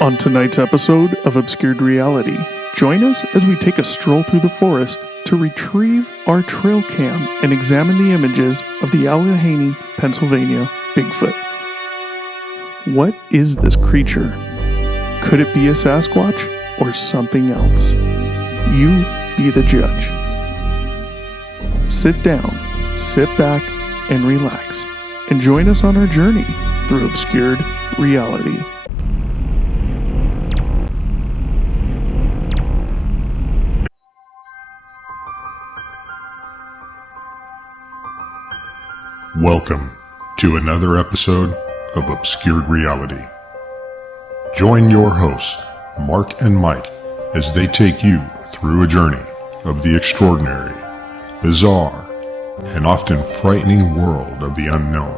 On tonight's episode of Obscured Reality, join us as we take a stroll through the forest to retrieve our trail cam and examine the images of the Alleghany, Pennsylvania Bigfoot. What is this creature? Could it be a Sasquatch or something else? You be the judge. Sit down, sit back, and relax, and join us on our journey through Obscured Reality. Welcome to another episode of Obscured Reality. Join your hosts, Mark and Mike, as they take you through a journey of the extraordinary, bizarre, and often frightening world of the unknown.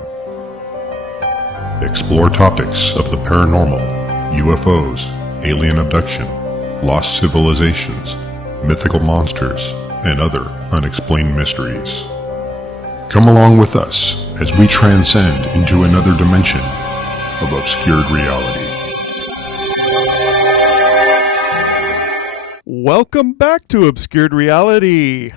Explore topics of the paranormal, UFOs, alien abduction, lost civilizations, mythical monsters, and other unexplained mysteries. Come along with us as we transcend into another dimension of obscured reality. Welcome back to Obscured Reality.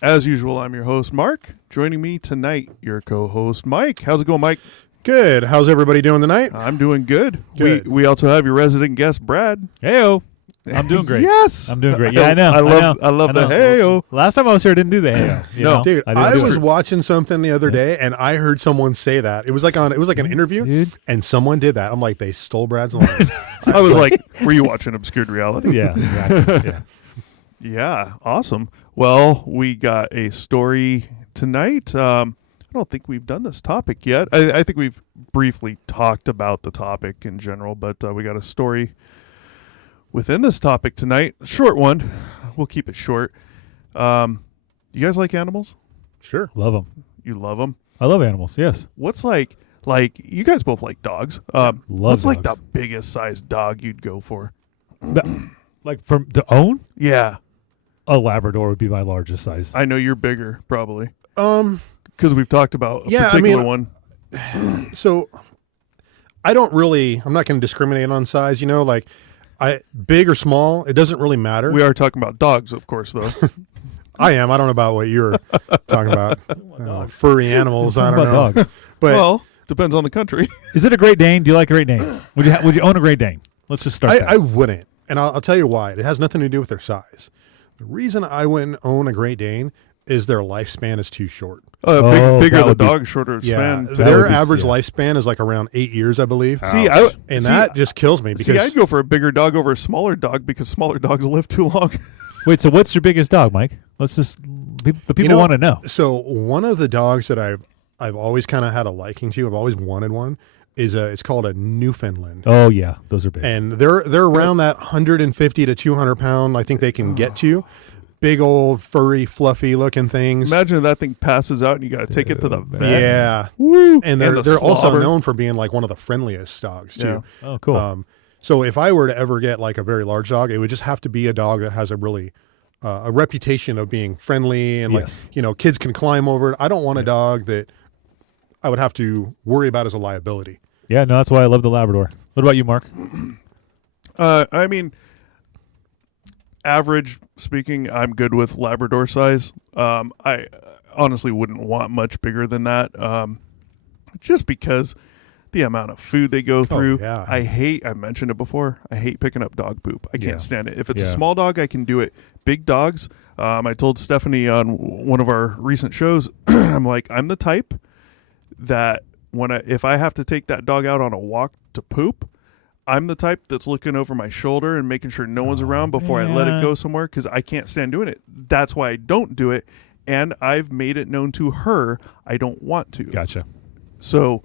As usual, I'm your host, Mark. Joining me tonight, your co-host, Mike. How's it going, Mike? Good. How's everybody doing tonight? I'm doing good. Good. We also have your resident guest, Brad. Heyo. I'm doing great. Yes. I'm doing great. Yeah, I know. I love the heyo. Last time I was here, I didn't do the heyo. No. Dude, didn't I do was it. watching something the other day and I heard someone say that. It was like an interview, Dude. and someone did that. I'm like, they stole Brad's line. I was like, were you watching Obscured Reality? Yeah, exactly. Yeah. Yeah, awesome. Well, we got a story tonight. I don't think we've done this topic yet. I think we've briefly talked about the topic in general, but we got a story within this topic tonight. A short one. We'll keep it short. You guys like animals? Sure. Love them. You love them? I love animals, yes. What's like you guys both like dogs. What's like the biggest size dog you'd go for? Like to own? Yeah. A Labrador would be my largest size. I know you're bigger, probably. Um, Because we've talked about a Yeah, I particular mean, one. so I'm not going to discriminate on size, like big or small, it doesn't really matter. We are talking about dogs, of course, though. I am. I don't know about what you're talking about. Furry animals. I don't know. About dogs. But Well, depends on the country. Is it a Great Dane? Do you like Great Danes? Would you own a Great Dane? Let's just start there. I wouldn't. And I'll tell you why. It has nothing to do with their size. The reason I wouldn't own a Great Dane is their lifespan is too short. Bigger that the would be- dog, shorter span. That Their would be- average yeah. lifespan is like around 8 years, I believe. That just kills me because I'd go for a bigger dog over a smaller dog because smaller dogs live too long. Wait, so what's your biggest dog, Mike? Let's just, the people want to know. So one of the dogs that I've always kind of had a liking to, I've always wanted one, is it's called a Newfoundland. Oh, yeah. Those are big. And they're around that 150 to 200 pound, I think they can get to. Big old furry, fluffy looking things. Imagine if that thing passes out and you got to take it to the vet. Yeah. Woo. And they're the also slobber. known for being like one of the friendliest dogs too. Yeah. Oh, cool. So if I were to ever get like a very large dog, it would just have to be a dog that has a really a reputation of being friendly and Yes. like, kids can climb over it. I don't want a dog that I would have to worry about as a liability. Yeah, no, that's why I love the Labrador. What about you, Mark? I mean, average speaking, I'm good with Labrador size. I honestly wouldn't want much bigger than that, just because the amount of food they go through. yeah. I mentioned it before, I hate picking up dog poop. I can't Yeah. stand it. If it's a Yeah. small dog, I can do it. Big dogs, I told Stephanie on one of our recent shows, I'm like, I'm the type that if I have to take that dog out on a walk to poop, I'm the type that's looking over my shoulder and making sure no one's around before I let it man. go somewhere because I can't stand doing it. That's why I don't do it, and I've made it known to her I don't want to. Gotcha. So,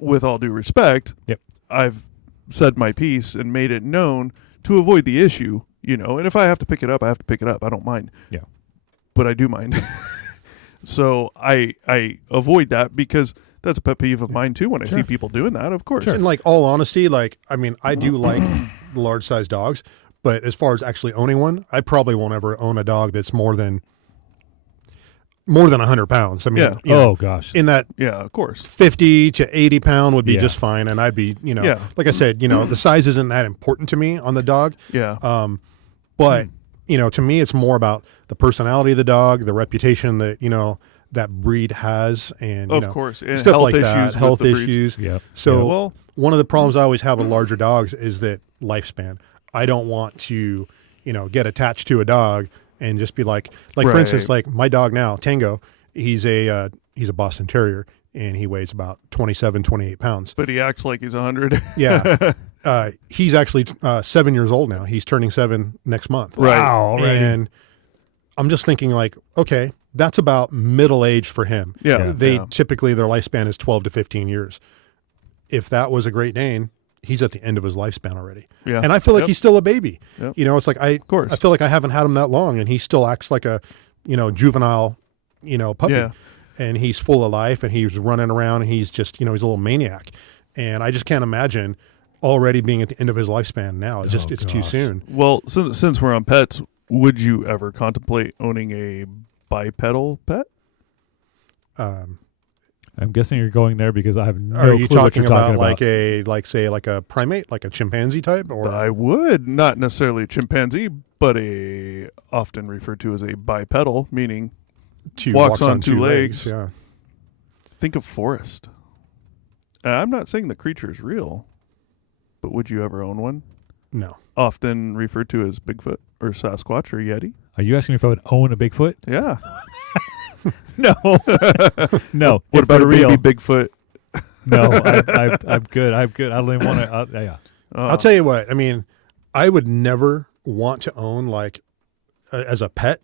with all due respect, Yep. I've said my piece and made it known to avoid the issue, and if I have to pick it up, I have to pick it up. I don't mind. Yeah. But I do mind. So I avoid that because that's a pet peeve of mine too when I see people doing that, of course. In like all honesty, I do like large size dogs, but as far as actually owning one, I probably won't ever own a dog that's more than more than 100 pounds. I mean, Yeah. you know, Oh gosh. in that Yeah, of course. 50 to 80 pound would be Yeah. just fine. And I'd be, you know, Yeah. like I said, you know, the size isn't that important to me on the dog. Yeah. But, you know, to me, it's more about the personality of the dog, the reputation that, you know, that breed has, and, you Of know, course. And stuff health like that, issues health with the breeds. issues. Yeah. So Yeah. Well, one of the problems I always have with larger dogs is that lifespan. I don't want to, you know, get attached to a dog and just be like for Right. instance, like my dog now, Tango, he's a Boston Terrier, and he weighs about 27, 28 pounds. but he acts like he's 100. Yeah. He's actually 7 years old now. He's turning 7 next month. Right. Wow. Already. And I'm just thinking like, okay, that's about middle age for him. Yeah. Yeah. They yeah. typically, their lifespan is 12 to 15 years. If that was a Great Dane, he's at the end of his lifespan already. Yeah. And I feel like Yep. he's still a baby. Yep. You know, it's like Of course. I feel like I haven't had him that long, and he still acts like a, you know, juvenile, you know, puppy. Yeah. And he's full of life, and he's running around, and he's just, you know, he's a little maniac. And I just can't imagine already being at the end of his lifespan now. It's just, Oh, it's too gosh. soon. Well, since we're on pets, would you ever contemplate owning a bipedal pet? I'm guessing you're going there because I have no Are you clue what talking you're talking about like a primate, like a chimpanzee type, or I would, not necessarily a chimpanzee, but a often referred to as a bipedal, meaning two walks on two legs? Yeah. think of Forest. I'm not saying the creature is real, but would you ever own one? No. Often referred to as Bigfoot or Sasquatch or Yeti. Are you asking me if I would own a Bigfoot? Yeah. No. No. What If about they're a real? baby Bigfoot? No, I'm good. I'm good. I don't even want to. Yeah. I'll tell you what. I mean, I would never want to own like as a pet,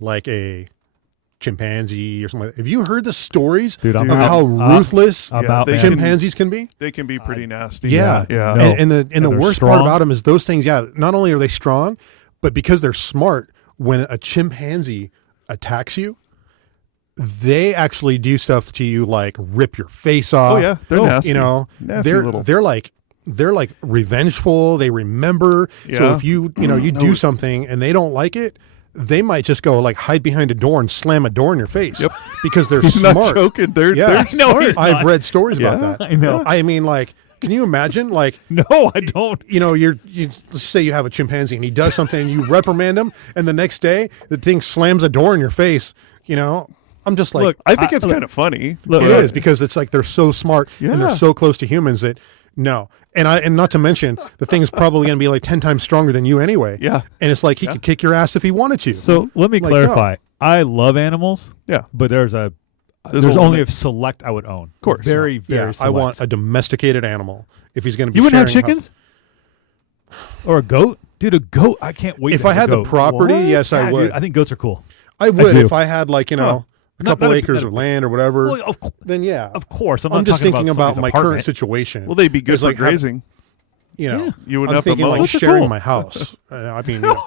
like a chimpanzee or something. Have you heard the stories Dude, I'm of out. how ruthless I'm Yeah, out, they man. can- chimpanzees can be? They can be pretty nasty. Yeah. Yeah. No. And the And they're worst part strong. about them is those things. Yeah, not only are they strong, but because they're smart, when a chimpanzee attacks you, they actually do stuff to you like rip your face off. Oh yeah, they're nasty. You know, Nasty they're little. they're like revengeful. They remember. So Yeah. if you do something and they don't like it, they might just go like hide behind a door and slam a door in your face. Yep. Because they're He's smart. not joking. They're Yeah. smart. he's I've not. read stories Yeah. about that. I know. I mean, like, can you imagine, like, No, I don't. you know, you let's say you have a chimpanzee and he does something and you reprimand him, and the next day the thing slams a door in your face. You know, I'm just like, Look, I think it's look, kind of funny. look, it but- is because it's like they're so smart and Yeah. they're so close to humans that no. And not to mention the thing is probably going to be like 10 times stronger than you anyway. Yeah. And it's like he could kick your ass if he wanted to. So let me Like, clarify. I love animals, Yeah. but there's There's only a a limit. select I would own. Of course. Very, very yeah, select. I want a domesticated animal if he's going to be You wouldn't have sharing chickens? Or a goat? Dude, a goat, I can't wait If to I have had a the goat. property, What? yes, I Yeah, would. dude, I think goats are cool. I would do. if I had like, you know, a Not- couple not a- acres not of a- land or whatever. Well, Then yeah. of course. I'm I'm not just talking thinking about somebody's my apartment. current situation. Well, they'd be good It's for like having- grazing. You know, Yeah. You wouldn't I'm have to thinking mow. like Those are sharing cool. my house. I mean, you know,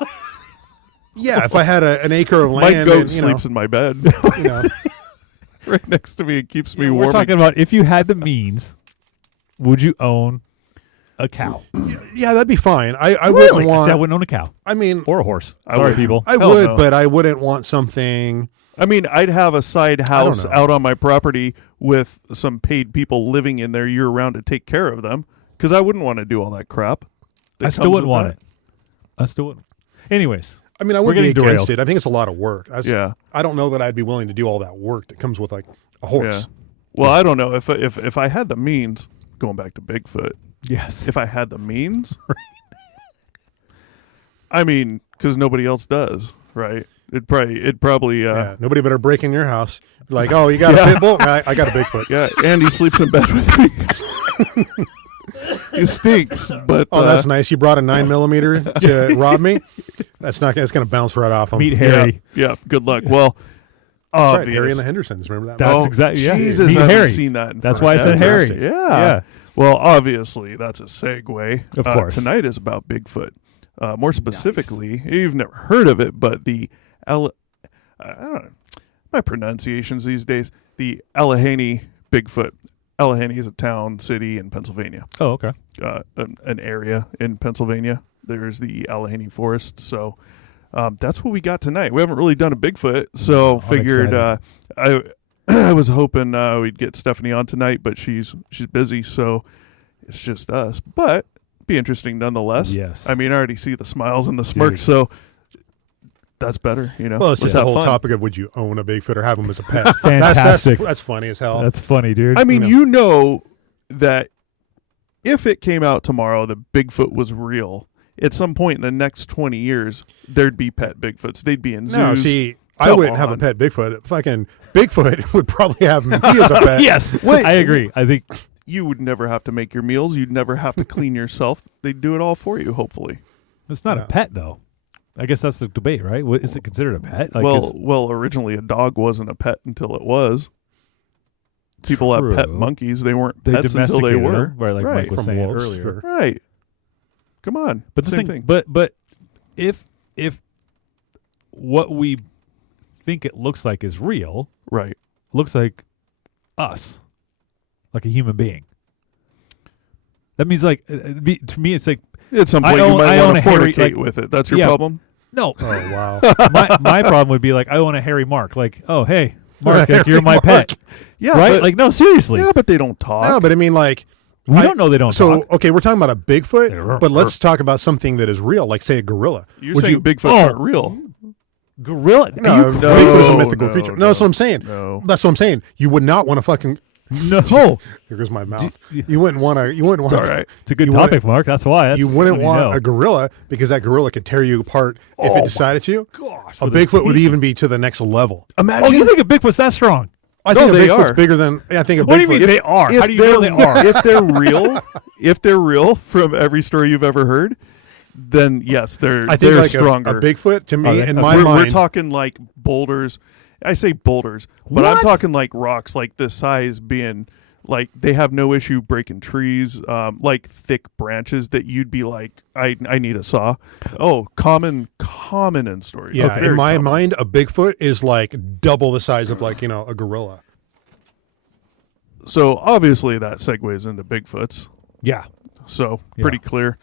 yeah, if I had an acre of My land, goat and, you sleeps in my bed you know, right next to me. It keeps me We're warm. talking about if you had the means, would you own a cow? yeah, that'd be fine. I Really? wouldn't I want. said I wouldn't own a cow I mean, or a horse. I Sorry, would. people. I Hell would, no. but I wouldn't want something. I mean, I'd have a side house know. out on my property with some paid people living in there year round to take care of them because I wouldn't want to do all that crap. that I still comes wouldn't with want that. it. I still wouldn't. Anyways, I mean, I We're wouldn't be getting against derailed. it. I think it's a lot of work. Yeah. I don't know that I'd be willing to do all that work that comes with like a horse. Yeah. Well, I don't know if I had the means. Going back to Bigfoot, yes. if I had the means, I mean, because nobody else does, right? It'd probably. Yeah, nobody better break in your house. Like, oh, you got a pit bull? I got a Bigfoot. Yeah, and he sleeps in bed with me. He stinks, but Oh, that's nice. You brought a 9mm to rob me. That's not. It's going to bounce right off him. Meet yeah, Harry. yeah. Good luck. Well, That's right, obvious. Harry and the Hendersons. Remember that? That's Oh, exactly. Yeah. Jesus, Meet I haven't Harry. seen that. In That's why I said forever. Harry. Yeah. Yeah. Well, obviously, that's a segue. Of course. Tonight is about Bigfoot. More specifically, you've never heard of it, but I don't know, my pronunciations these days, the Alleghany Bigfoot. Alleghany is a town, city in Pennsylvania, Oh, okay. an area in Pennsylvania. There's the Alleghany Forest. So That's what we got tonight. We haven't really done a Bigfoot, so figured I was hoping we'd get Stephanie on tonight, but she's busy, so it's just us. But be interesting nonetheless. Yes. I mean, I already see the smiles and the smirks, so that's better, you know. Well, it's Let's just the have whole fun. topic of would you own a Bigfoot or have him as a pet? Fantastic. That's funny as hell. That's funny, dude. I mean, you know that if it came out tomorrow that Bigfoot was real, at some point in the next 20 years, there'd be pet Bigfoots. They'd be in zoos. No, see, I Come wouldn't have a on. pet Bigfoot. Fucking Bigfoot would probably have me as a pet. yes, Wait. I agree. I think You would never have to make your meals. You'd never have to clean yourself. They'd do it all for you, hopefully. it's not a Yeah. pet, though. I guess that's the debate, right? Is it considered a pet? Like, Well, originally a dog wasn't a pet until it was. People have pet True. monkeys. They weren't they pets until they domesticated were. her, right? Like Right, Mike was from saying wolves, earlier. sure. Right. Come on. But the Same thing, thing. but if what we think it looks like is real, Right. looks like us, like a human being. That means like to me, it's like At some I point, own- you might I want own to a hairy, fornicate like- with it. That's your Yeah. problem? no. Oh, wow. my problem would be like I own a hairy Mark. Like, oh hey, Mark, like, you're my Mark. pet, Yeah. right? But, Like, no, seriously, yeah, but they don't talk. No, but I mean, like, we don't know they don't so, talk. okay, we're talking about a Yeah. Bigfoot, but let's talk about something that is real, like, say, a gorilla. You're Would saying you, Bigfoots Oh. aren't real. Gorilla? No, Are you Bigfoot's crazy? a mythical creature. No, that's what I'm saying. No. That's what I'm saying. You would not want to fucking. No, Here goes my mouth. Do- You wouldn't want to. You wouldn't want. It's all right. it's a good You topic, wouldn't- Mark. That's why. That's You wouldn't what want know. a gorilla because that gorilla could tear you apart if it decided to. Gosh, A with his Bigfoot would teeth. even be to the next level. Imagine. Oh, you think a Bigfoot's that strong? I No, think a they Bigfoot's are. bigger than. I think a What do you Bigfoot. mean they are? How do you know they are? If they're real, from every story you've ever heard, then yes, they're I think like stronger. a Bigfoot to me, Okay. in my we're mind, talking like boulders. I say boulders, but I'm What? talking like rocks, like this size being like they have no issue breaking trees, like thick branches that you'd be like, I need a saw. Oh, common in stories. yeah, Very in my common. mind, a Bigfoot is like double the size of like a gorilla. So obviously that segues into Bigfoots. Yeah. So Yeah. pretty clear.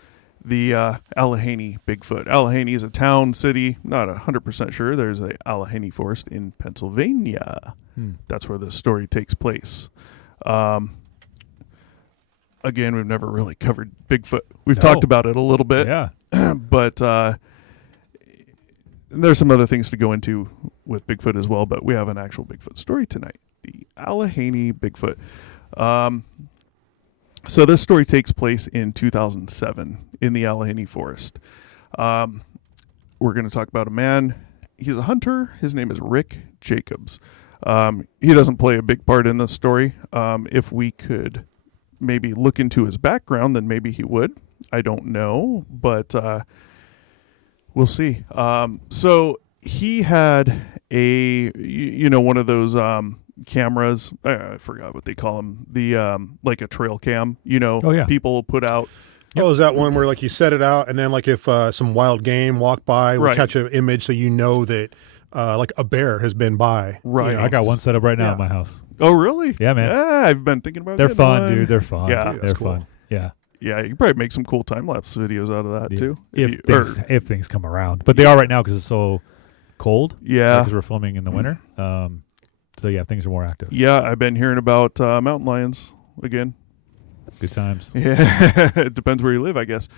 The Alleghany Bigfoot. Alleghany is a town, city. Not 100% sure. There's a Alleghany Forest in Pennsylvania. That's where this story takes place. Again, we've never really covered Bigfoot. We've No. talked about it a little bit, Yeah. but there's some other things to go into with Bigfoot as well. But we have an actual Bigfoot story tonight. The Alleghany Bigfoot. So this story takes place in 2007 in the Alleghany Forest. We're going to talk about a man. He's a hunter. His name is Rick Jacobs. He doesn't play a big part in this story. If we could maybe look into his background, then maybe he would. I don't know, but we'll see. So he had one of those cameras. I forgot what they call them. The like a trail cam. Oh, yeah. People put out. Oh, is that one where like you set it out and then like if some wild game walk by, will Right. catch an image so you know that like a bear has been by. Right. you know. I got one set up right now Yeah. in my house. Oh, really? Yeah, man. I've been thinking about. They're getting fun, one. dude. They're fun. Yeah. Dude, They're that's cool. fun. Yeah. Yeah, you could probably make some cool time lapse videos out of that too. If things come around, but they are right now because it's so cold. Yeah. Because we're filming in the winter. So yeah, things are more active. Yeah, I've been hearing about mountain lions again. Good times. Yeah, it depends where you live, I guess.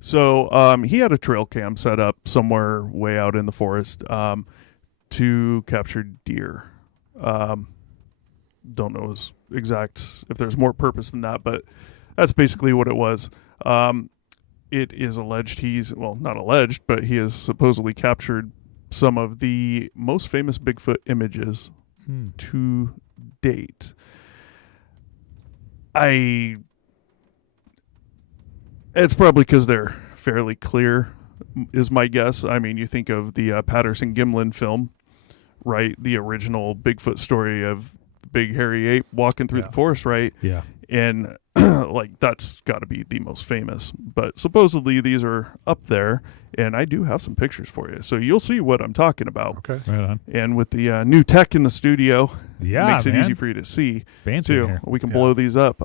So he had a trail cam set up somewhere way out in the forest to capture deer. Don't know his exact if there's more purpose than that, but that's basically what it was. It is alleged not alleged, but he has supposedly captured some of the most famous Bigfoot images to date. It's probably because they're fairly clear, is my guess. I mean, you think of the Patterson-Gimlin film, right? The original Bigfoot story of the big hairy ape walking through the forest, right? Yeah. And like that's got to be the most famous. But supposedly these are up there, and I do have some pictures for you, so you'll see what I'm talking about. Okay. Right on. And with the new tech in the studio, Yeah, makes it man. easy for you to see Fancy in too. here. We can blow these up.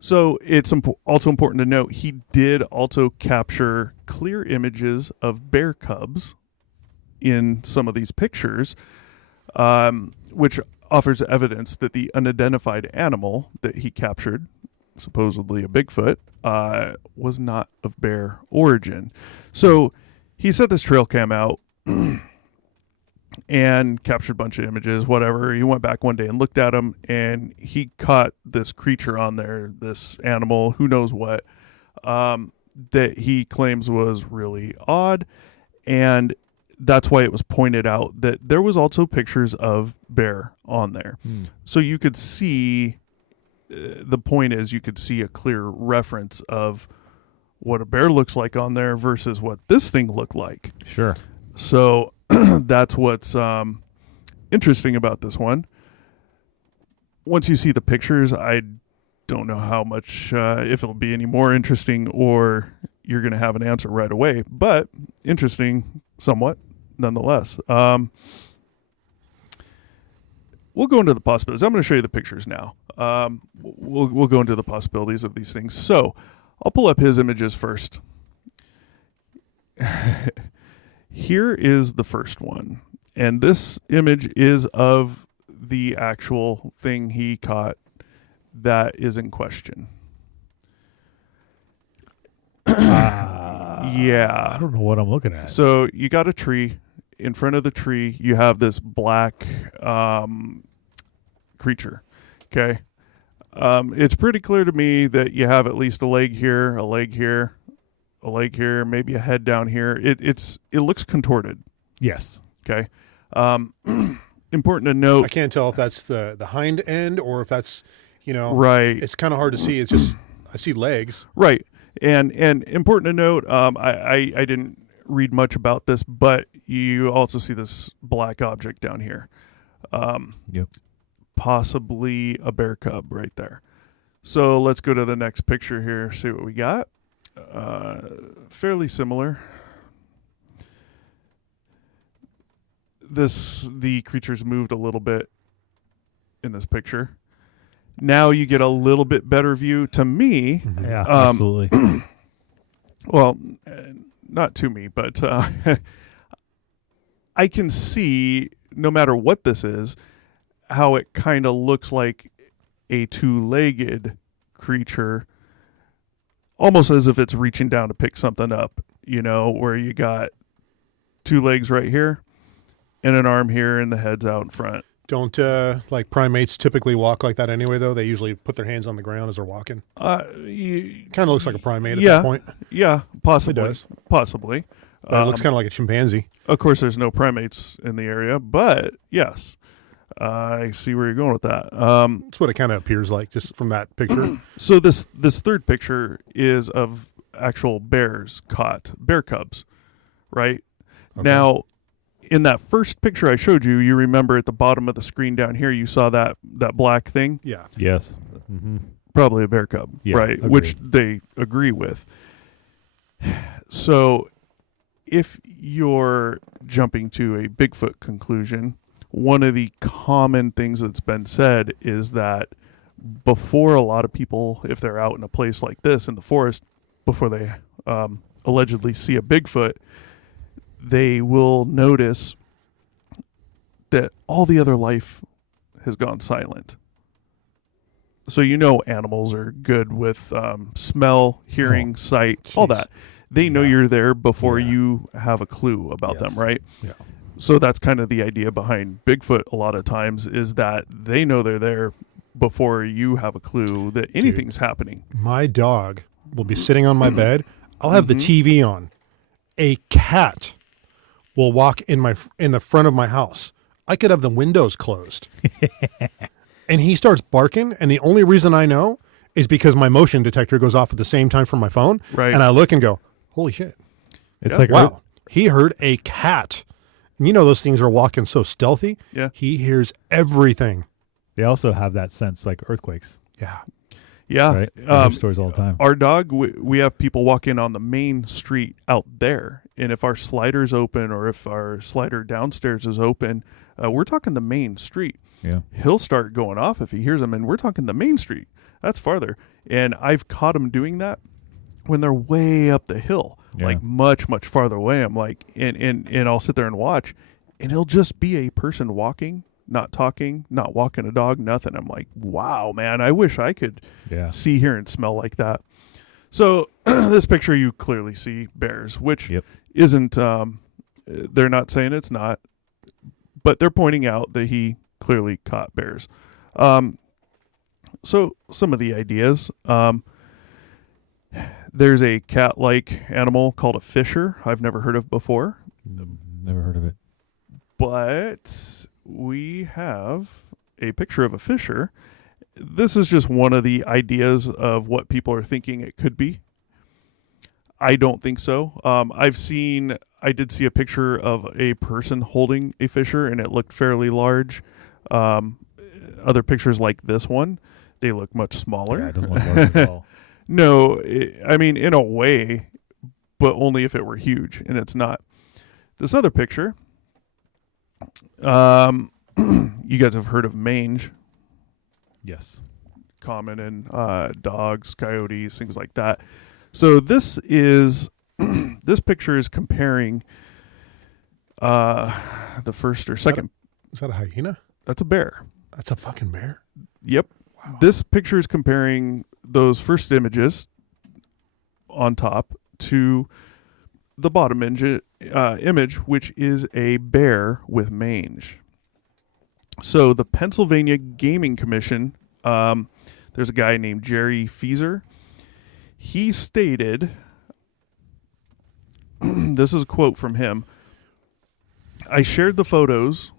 So it's also important to note he did also capture clear images of bear cubs in some of these pictures, which offers evidence that the unidentified animal that he captured, supposedly a Bigfoot, was not of bear origin. So he set this trail cam out and captured a bunch of images, whatever. He went back one day and looked at them, and he caught this creature on there, this animal, who knows what, that he claims was really odd. And that's why it was pointed out that there was also pictures of bear on there. So you could see, the point is you could see a clear reference of what a bear looks like on there versus what this thing looked like. Sure. So that's what's interesting about this one. Once you see the pictures, I don't know how much, if it'll be any more interesting or you're going to have an answer right away, but interesting somewhat nonetheless. We'll go into the possibilities. I'm going to show you the pictures now. We'll go into the possibilities of these things. So I'll pull up his images first. Here is the first one. And this image is of the actual thing he caught that is in question. Yeah. I don't know what I'm looking at. So you got a tree. In front of the tree, you have this black creature. Okay. It's pretty clear to me that you have at least a leg here, a leg here, a leg here, maybe a head down here. It looks contorted. Yes. Okay. Important to note. I can't tell if that's the hind end or if that's, right. It's kind of hard to see. It's just, I see legs. Right. And important to note, I didn't read much about this, but you also see this black object down here. Yep. Possibly a bear cub right there. So let's go to the next picture here, see what we got. Fairly similar. The creature's moved a little bit in this picture. Now you get a little bit better view to me. Yeah, absolutely. Well, not to me, but I can see, no matter what this is, how it kind of looks like a two-legged creature, almost as if it's reaching down to pick something up, where you got two legs right here and an arm here and the head's out in front. Don't primates typically walk like that anyway, though? They usually put their hands on the ground as they're walking. Kind of looks like a primate at that point. Yeah, possibly. It does. Possibly. But it looks kind of like a chimpanzee. Of course, there's no primates in the area, but yes. I see where you're going with that. That's what it kind of appears like, just from that picture. So this third picture is of actual bears caught, bear cubs, right? Okay. Now, in that first picture I showed you, you remember at the bottom of the screen down here, you saw that black thing? Yeah. Yes. Mm-hmm. Probably a bear cub, right? Agreed. Which they agree with. So if you're jumping to a Bigfoot conclusion, one of the common things that's been said is that before a lot of people, if they're out in a place like this in the forest, before they allegedly see a Bigfoot, they will notice that all the other life has gone silent. So animals are good with smell, hearing, sight, all that. They know you're there before you have a clue about them, right? Yeah. So that's kind of the idea behind Bigfoot a lot of times, is that they know they're there before you have a clue that anything's happening. My dog will be sitting on my bed. I'll have the TV on. A cat will walk in the front of my house. I could have the windows closed. And he starts barking, and the only reason I know is because my motion detector goes off at the same time from my phone. Right. And I look and go, holy shit. It's like, wow, he heard a cat. And those things are walking so stealthy. Yeah. He hears everything. They also have that sense like earthquakes. Yeah. Yeah. Right? I hear stories all the time. Our dog, we have people walk in on the main street out there. And if our slider's open or if our slider downstairs is open, we're talking the main street. Yeah. He'll start going off if he hears them, and we're talking the main street. That's farther. And I've caught them doing that when they're way up the hill, like much, much farther away. I'm like, and I'll sit there and watch, and it'll just be a person walking, not talking, not walking a dog, nothing. I'm like, wow, man, I wish I could see, hear, and smell like that. So this picture, you clearly see bears, which isn't, they're not saying it's not, but they're pointing out that he clearly caught bears. So some of the ideas, there's a cat-like animal called a fisher I've never heard of before. Never heard of it. But we have a picture of a fisher. This is just one of the ideas of what people are thinking it could be. I don't think so. I did see a picture of a person holding a fisher, and it looked fairly large. Other pictures like this one, they look much smaller. Yeah, it doesn't look large at all. No, I mean, in a way, but only if it were huge, and it's not. This other picture, you guys have heard of mange. Yes. Common in dogs, coyotes, things like that. So this is, this picture is comparing the first or second. Is that a hyena? That's a bear. That's a fucking bear? Yep. Wow. This picture is comparing those first images on top to the bottom image, which is a bear with mange. So the Pennsylvania Gaming Commission, there's a guy named Jerry Fieser. He stated, this is a quote from him, "I shared the photos,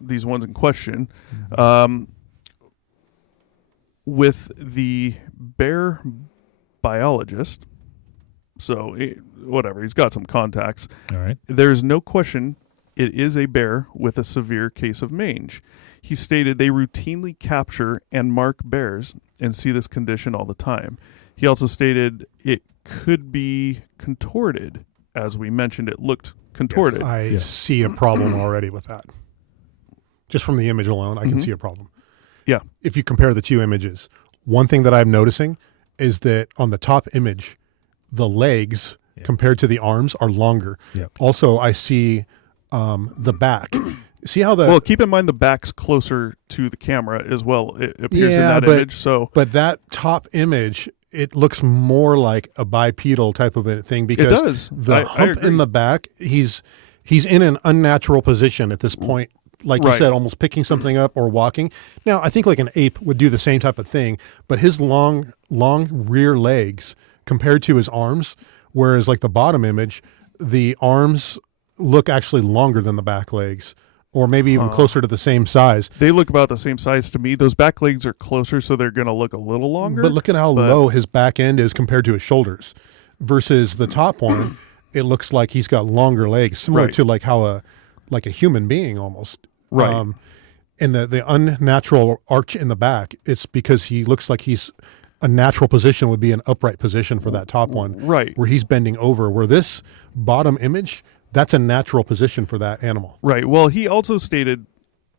these ones in question, with the bear biologist." So whatever, he's got some contacts. All right. "There's no question it is a bear with a severe case of mange." He stated they routinely capture and mark bears and see this condition all the time. He also stated it could be contorted. As we mentioned, it looked contorted. Yes, I see a problem already with that. Just from the image alone, I can see a problem. Yeah. If you compare the two images, one thing that I'm noticing is that on the top image, the legs compared to the arms are longer. Yep. Also, I see the back. See how the... Well, keep in mind the back's closer to the camera as well. It appears in that image. So, but that top image, it looks more like a bipedal type of a thing because it does. The hump in the back, he's in an unnatural position at this point. Like you said, almost picking something up or walking. Now, I think like an ape would do the same type of thing, but his long rear legs compared to his arms, whereas like the bottom image, the arms look actually longer than the back legs. Or maybe even closer to the same size. They look about the same size to me. Those back legs are closer, so they're going to look a little longer. But look at how low his back end is compared to his shoulders. Versus the top one, it looks like he's got longer legs, similar to like how a human being almost. Right. And the unnatural arch in the back, it's because he looks like he's a natural position would be an upright position for that top one. Right. Where he's bending over. Where this bottom image, that's a natural position for that animal. Right. Well, he also stated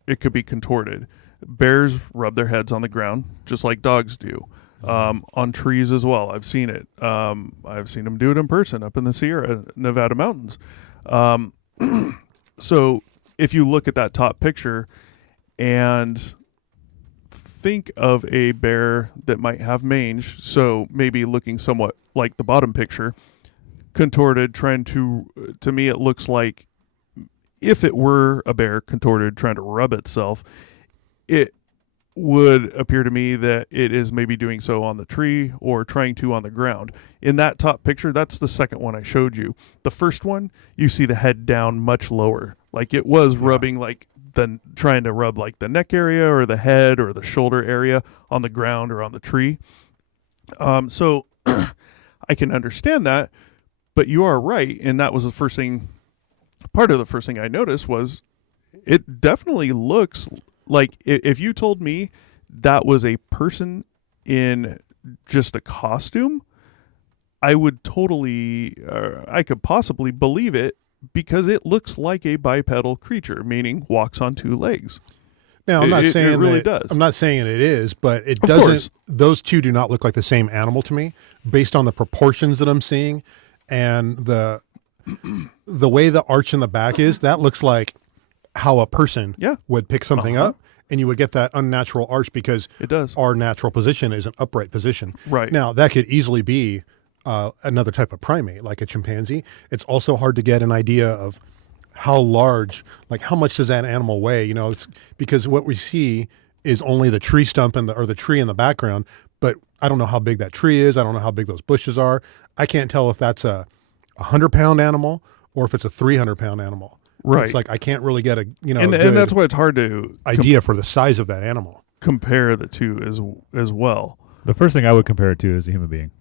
it could be contorted. Bears rub their heads on the ground just like dogs do. On trees as well. I've seen it. I've seen them do it in person up in the Sierra Nevada mountains. So if you look at that top picture and think of a bear that might have mange, so maybe looking somewhat like the bottom picture, contorted, trying to me it looks like if it were a bear contorted trying to rub itself, it would appear to me that it is maybe doing so on the tree or trying to on the ground. In that top picture, that's the second one I showed you. The first one, you see the head down much lower, like it was rubbing trying to rub like the neck area or the head or the shoulder area on the ground or on the tree. So I can understand that. But you are right, and that was the first thing, part of the first thing I noticed was it definitely looks like if you told me that was a person in just a costume, I would I could possibly believe it because it looks like a bipedal creature, meaning walks on two legs. Now, I'm not saying it really that, does. I'm not saying it is, but it Of doesn't. course. Those two do not look like the same animal to me, based on the proportions that I'm seeing, and the way the arch in the back is. That looks like how a person would pick something up, and you would get that unnatural arch because It does. our natural position is an upright position. Right. Now, that could easily be another type of primate, like a chimpanzee. It's also hard to get an idea of how large, like how much does that animal weigh? You know, it's because what we see is only the tree stump or the tree in the background, but I don't know how big that tree is. I don't know how big those bushes are. I can't tell if that's a 100-pound animal or if it's a 300-pound animal. Right. It's like I can't really get a and good that's why it's hard to idea for the size of that animal. compare the two as well. The first thing I would compare it to is a human being.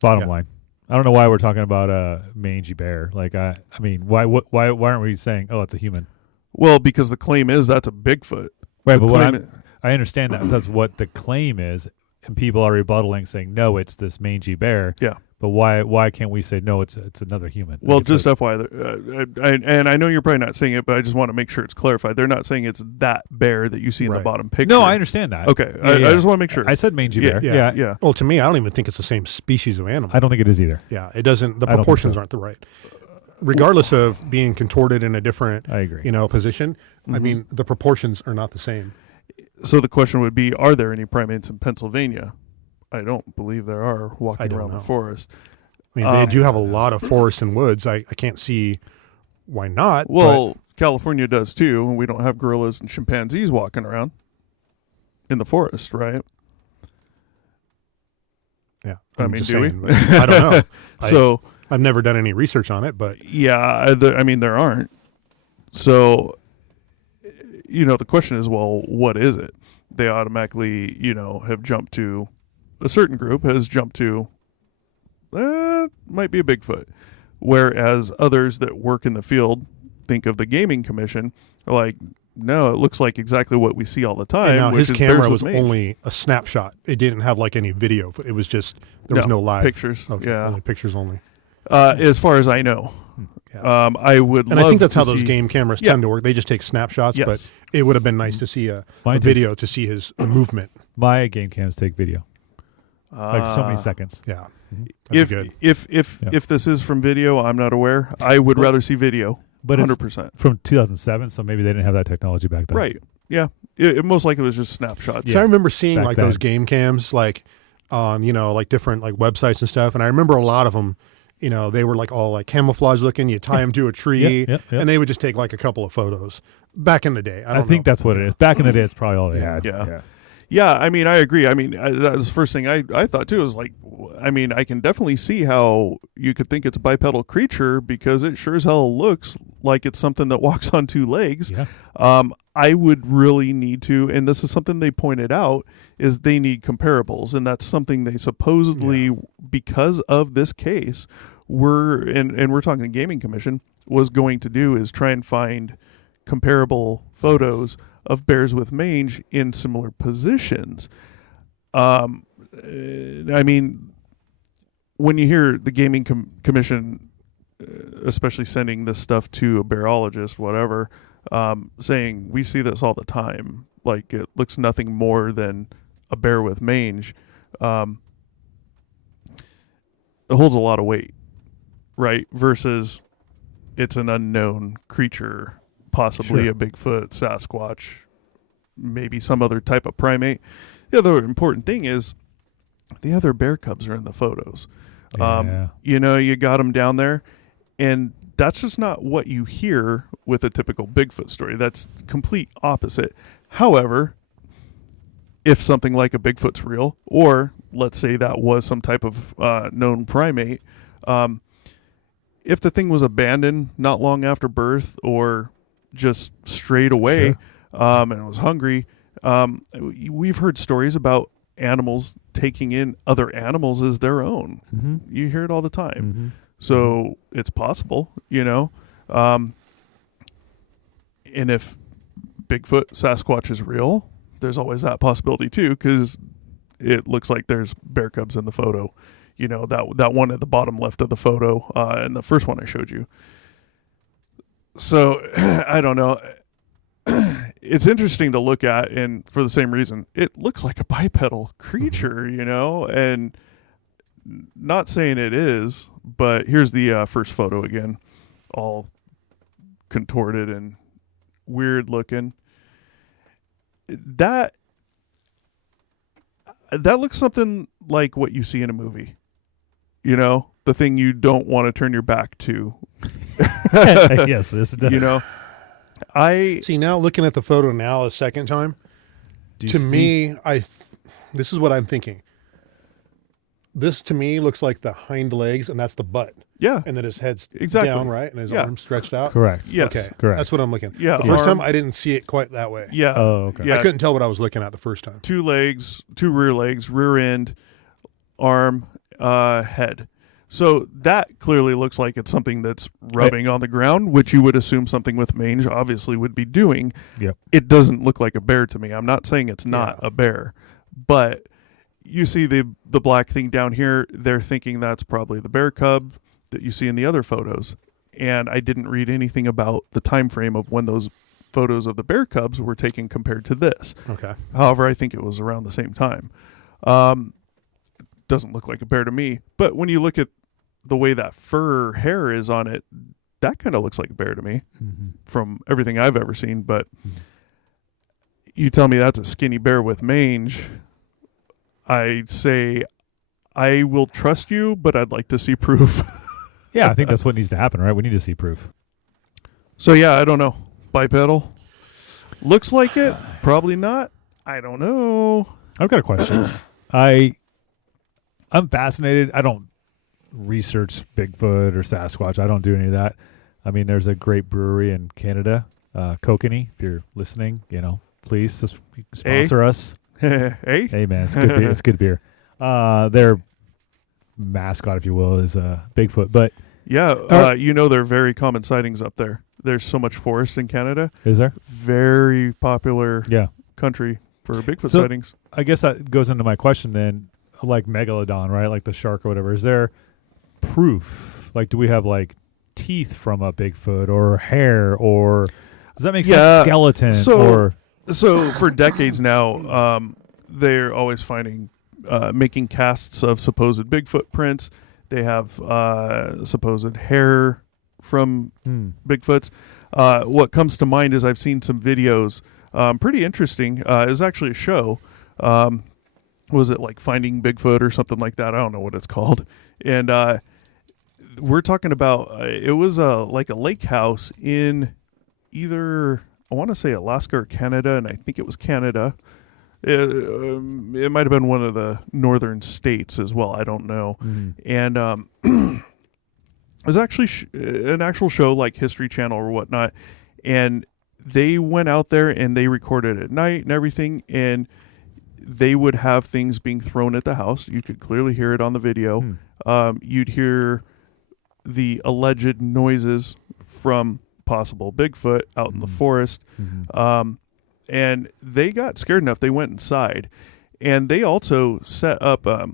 Bottom line. I don't know why we're talking about a mangy bear. Like, I mean, why aren't we saying, oh, it's a human? Well, because the claim is that's a Bigfoot. Right, The but claim I understand that. That's what the claim is, and people are rebuttaling, saying, no, it's this mangy bear. Yeah. But why can't we say, no, it's another human? Well, Like, just FYI, and I know you're probably not saying it, but I just want to make sure it's clarified. They're not saying it's that bear that you see in the Right. bottom picture. no, I understand that. Okay, Yeah, I yeah. just want to make sure. I said mangy Yeah, bear. yeah. Well, to me, I don't even think it's the same species of animal. I don't think it is either. Yeah, it doesn't. The I don't think proportions so. aren't the right. Regardless of being contorted in a different, I agree. position. I mean, the proportions are not the same. So the question would be: are there any primates in Pennsylvania? I don't believe there are walking don't around know. the forest. I mean, they do have a lot of forests and woods. I can't see why not. Well, California does too, and we don't have gorillas and chimpanzees walking around in the forest, right? but, yeah. I I'm mean, just do we? saying, but I don't know. So I've never done any research on it, but yeah, I mean there aren't. So the question is, well, what is it? They automatically, have jumped to a certain group has jumped to might be a Bigfoot, whereas others that work in the field think of the Gaming Commission are like, no, it looks like exactly what we see all the time. and now which his is camera bears was with mange. only a snapshot. It didn't have like any video. It was just there was no live pictures. Okay, Yeah, only pictures only. As far as I know, Yeah. I would. And love I think that's to how those see- game cameras Yeah. tend to work. They just take snapshots, Yes. but it would have been nice to see a Mine takes- video to see his movement. My game cams take video, like so many Ah. seconds. Yeah. If That'd be good. if if this is from video, I'm not aware. I would rather see video. But it's 100%. from 2007, so maybe they didn't have that technology back then. Right. Yeah. It most likely was just snapshots. So I remember seeing Back like those then. game cams, like on like different like websites and stuff. And I remember a lot of them. They were like all like camouflage looking. You tie them to a tree, Yep. and they would just take like a couple of photos. Back in the day, I think that's what it is. Back in the day, it's probably all they Yeah. had. Yeah. Yeah, I mean, I agree. I mean, that was the first thing I thought too. Is like, I mean, I can definitely see how you could think it's a bipedal creature because it sure as hell looks like it's something that walks on two legs. Yeah. I would really need to, and this is something they pointed out, is they need comparables, and that's something they supposedly, because of this case, we're talking the Gaming Commission was going to do is try and find comparable photos of bears with mange in similar positions. I mean, when you hear the Gaming Commission, especially sending this stuff to a bearologist, whatever, saying we see this all the time, like it looks nothing more than a bear with mange, it holds a lot of weight, right? Versus it's an unknown creature, possibly Sure. a Bigfoot, Sasquatch, maybe some other type of primate. The other important thing is the other bear cubs are in the photos. Yeah. You got them down there, and that's just not what you hear with a typical Bigfoot story. That's complete opposite. However, if something like a Bigfoot's real, or let's say that was some type of known primate, if the thing was abandoned not long after birth or just strayed away, and it was hungry, we've heard stories about animals taking in other animals as their own. Mm-hmm. You hear it all the time. Mm-hmm. So it's possible, and if Bigfoot, Sasquatch is real, there's always that possibility too, because it looks like there's bear cubs in the photo. That one at the bottom left of the photo, and the first one I showed you. So I don't know. it's interesting to look at, and for the same reason, it looks like a bipedal creature, you know, and not saying it is, but here's the first photo again, all contorted and weird looking. That looks something like what you see in a movie, you know, the thing you don't want to turn your back to. Yes, it does. You know, I See, now looking at the photo now a second time, Do you to see- me, this is what I'm thinking. This to me looks like the hind legs, and that's the butt, yeah, and then his head's Exactly. down, right, and his Yeah. arms stretched out. correct. yes, Okay, Correct. that's what I'm looking. Yeah, the first arm- time I didn't see it quite that way. yeah. Oh, okay. Yeah. I couldn't tell what I was looking at the first time. 2 legs, 2 rear legs, rear end, arm, head. So that clearly looks like it's something that's rubbing on the ground, which you would assume something with mange obviously would be doing. Yep. It doesn't look like a bear to me. I'm not saying it's not Yeah. a bear, but you see the black thing down here, they're thinking that's probably the bear cub that you see in the other photos. And I didn't read anything about the time frame of when those photos of the bear cubs were taken compared to this. Okay. However, I think it was around the same time. Doesn't look like a bear to me. But when you look at the way that fur hair is on it, that kind of looks like a bear to me Mhm. from everything I've ever seen. But you tell me that's a skinny bear with mange, I say I will trust you, but I'd like to see proof. Yeah, I think that's what needs to happen, right? We need to see proof. So yeah, I don't know. Bipedal. Looks like it. Probably not. I don't know. I've got a question. I'm fascinated. I don't research Bigfoot or Sasquatch. I don't do any of that. I mean, there's a great brewery in Canada, Kokanee. If you're listening, please just sponsor us. Hey? Hey, man, it's good beer. It's good beer. Their mascot, if you will, is Bigfoot. But Yeah, there are very common sightings up there. There's so much forest in Canada. is there? Very popular Yeah. country for Bigfoot So- sightings. I guess that goes into my question then, like Megalodon, right? Like the shark or whatever. Is there proof? Like, do we have like teeth from a Bigfoot or hair or does that make Yeah, sense? Skeleton so- or So for decades now, they're always making casts of supposed Bigfoot prints. They have supposed hair from Bigfoots. What comes to mind is I've seen some videos, pretty interesting. It was actually a show. Was it like Finding Bigfoot or something like that? I don't know what it's called. And we're talking about it was like a lake house in either, I want to say Alaska or Canada, and I think it was Canada. It might have been one of the northern states as well. I don't know. And it was actually an actual show like History Channel or whatnot. And they went out there and they recorded at night and everything. And they would have things being thrown at the house. You could clearly hear it on the video. You'd hear the alleged noises from possible Bigfoot out in the forest. And they got scared enough. They went inside. And they also set up a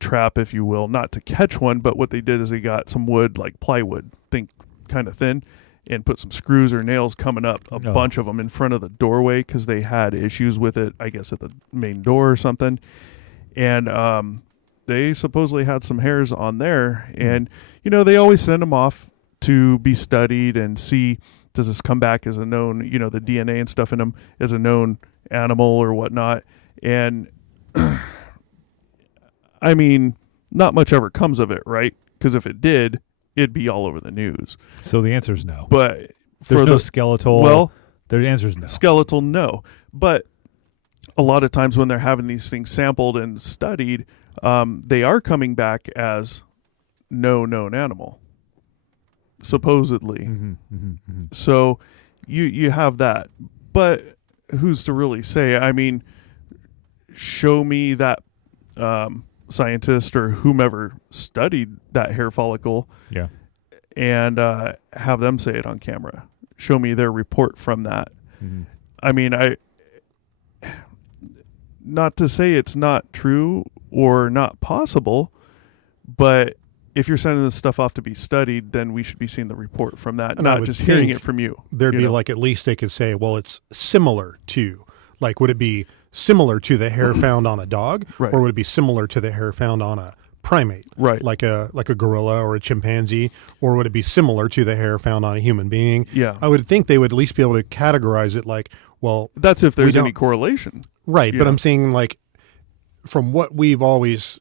trap, if you will, not to catch one, but what they did is they got some wood, like plywood, think kind of thin, and put some screws or nails coming up, a bunch of them in front of the doorway because they had issues with it, I guess, at the main door or something. And they supposedly had some hairs on there. And, they always send them off to be studied and see, does this come back as a known, the DNA and stuff in them as a known animal or whatnot. And I mean, not much ever comes of it, right? Because if it did, it'd be all over the news. so the answer is no. But There's for no the skeletal. well, the answer is no. skeletal, no. But a lot of times when they're having these things sampled and studied, they are coming back as no known animal, supposedly. So you have that. But who's to really say? I mean, show me that scientist or whomever studied that hair follicle Yeah. and have them say it on camera. Show me their report from that. I mean, not to say it's not true or not possible, but if you're sending this stuff off to be studied, then we should be seeing the report from that, And I not would just hearing think it from you. There'd you be know? like, at least they could say, well, it's similar to, like, would it be similar to the hair found on a dog, Right. or would it be similar to the hair found on a primate, Right. like a gorilla or a chimpanzee, or would it be similar to the hair found on a human being? Yeah. I would think they would at least be able to categorize it like, well, That's if there's don't- any correlation. right, but Yeah. I'm saying, like, from what we've always,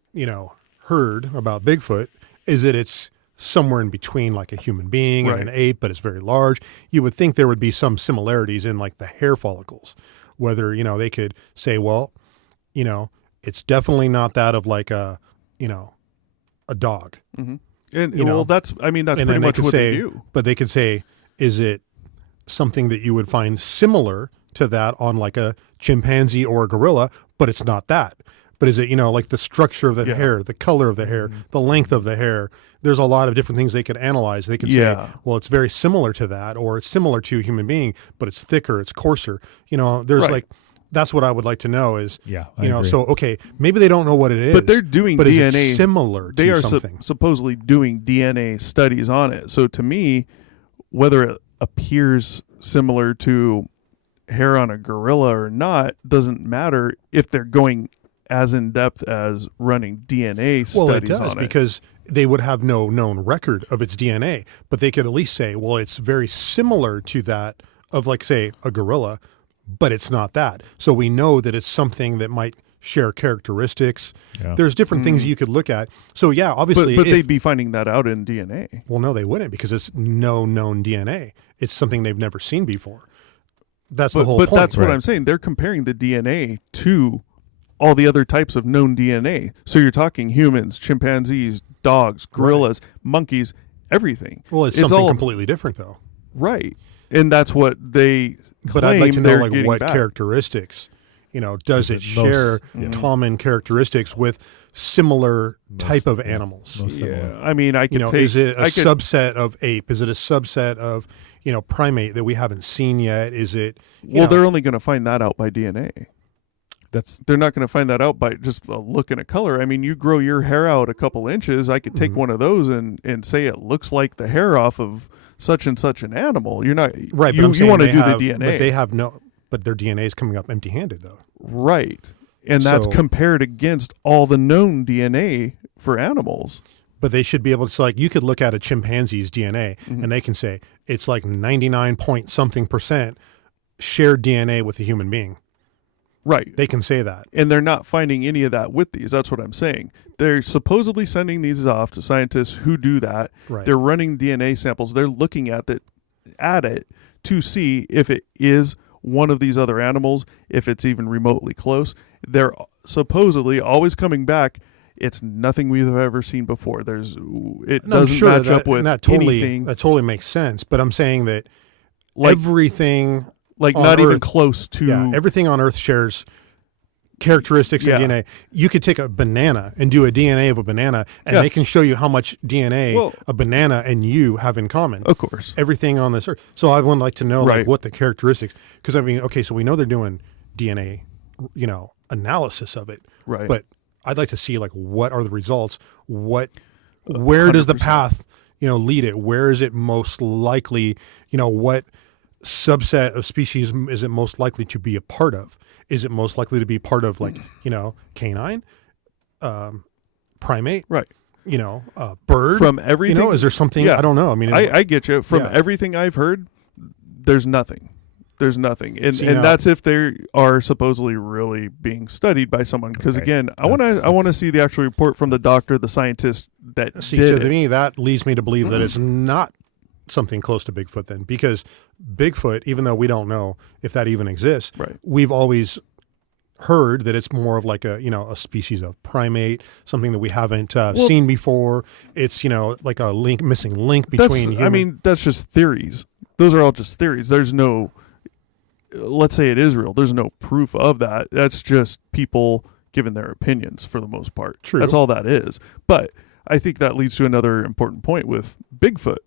heard about Bigfoot is that it's somewhere in between like a human being and an Right. ape, but it's very large. You would think there would be some similarities in like the hair follicles, whether, they could say, well, it's definitely not that of like a dog. Mm-hmm. And You know, that's and pretty then they much could what say, they do. but they could say, is it something that you would find similar to that on like a chimpanzee or a gorilla, but it's not that. But is it, like the structure of the Yeah. hair, the color of the hair, the length of the hair? There's a lot of different things they could analyze. They could Yeah. say, well, it's very similar to that, or it's similar to a human being, but it's thicker, it's coarser. There's Right. like, that's what I would like to know is, Yeah, I agree. so, okay, maybe they don't know what it is. But they're doing but DNA. is it similar They to are something? supposedly doing DNA studies on it. So to me, whether it appears similar to hair on a gorilla or not doesn't matter if they're going as in depth as running DNA studies Well, it does on it. because they would have no known record of its DNA, but they could at least say, well, it's very similar to that of, like, say, a gorilla, but it's not that. So we know that it's something that might share characteristics. Yeah. There's different things you could look at. So yeah, obviously, but if- they'd be finding that out in DNA. well, no, they wouldn't because it's no known DNA. It's something they've never seen before. That's the whole But point. that's what Right. I'm saying. They're comparing the DNA to all the other types of known DNA. So you're talking humans, chimpanzees, dogs, gorillas, monkeys, everything. Well, it's something all completely different, though. right, and that's what they But I'd like to claim know, they're like, getting what back. characteristics, does it Most- share yeah. common characteristics with similar type of animals? Most similar. Yeah, I mean, I could take. Is it a I could, subset of ape? Is it a subset of, primate that we haven't seen yet? Is it, well, they're only going to find that out by DNA. That's They're not going to find that out by just a look and a color. I mean, you grow your hair out a couple inches. I could take Mm-hmm. one of those and say it looks like the hair off of such and such an animal. You're not right, but You, I'm you saying want to they do have- the DNA, But they have but their DNA is coming up empty-handed, though. right? And that's So- compared against all the known DNA for animals. But they should be able to, like, you could look at a chimpanzee's DNA Mm-hmm. and they can say it's like 99 point something percent shared DNA with a human being. Right. They can say that. And they're not finding any of that with these. That's what I'm saying. They're supposedly sending these off to scientists who do that. Right. They're running DNA samples. They're looking at it to see if it is one of these other animals, if it's even remotely close. They're supposedly always coming back. It's nothing we've ever seen before. It And I'm doesn't sure match that, up with and that totally, anything. That totally makes sense. But I'm saying that Like- everything, Like on not even Earth- close to. everything on Earth shares characteristics Yeah. of DNA. You could take a banana and do a DNA of a banana, and Yeah. they can show you how much DNA Well- a banana and you have in common. Of course. Everything on this Earth. So I would like to know, Right. like, what the characteristics. Because I mean, okay, so we know they're doing DNA, analysis of it. Right. But I'd like to see, like, what are the results? Where does the 100%. path, lead it? Where is it most likely? What subset of species is it most likely to be a part of? Is it most likely to be part of, like, canine, primate, Right. bird? From everything. Is there something? Yeah. I don't know. I mean, I get you. From Yeah. everything I've heard, there's nothing. There's nothing, and See, and now- that's if they are supposedly really being studied by someone. Because Okay. again, I want to see the actual report from the doctor, the scientist that see, did to it. me, that leads me to believe that it's not something close to Bigfoot then, because Bigfoot, even though we don't know if that even exists, Right. we've always heard that it's more of like a species of primate, something that we haven't seen before. It's like a missing link between. I mean, that's just theories. Those are all just theories. There's no. Let's say it is real. There's no proof of that. That's just people giving their opinions for the most part. True. That's all that is. But I think that leads to another important point with Bigfoot.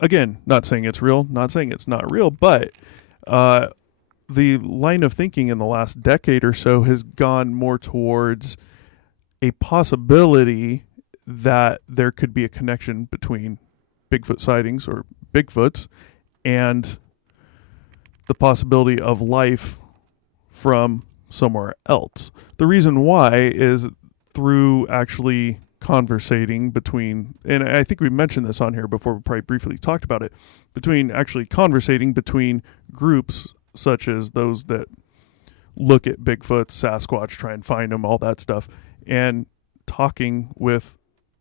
Again, not saying it's real, not saying it's not real, but the line of thinking in the last decade or so has gone more towards a possibility that there could be a connection between Bigfoot sightings or Bigfoots and the possibility of life from somewhere else. The reason why is through actually conversating between, and I think we mentioned this on here before, we probably briefly talked about it, between actually conversating between groups such as those that look at Bigfoot, Sasquatch, try and find them, all that stuff, and talking with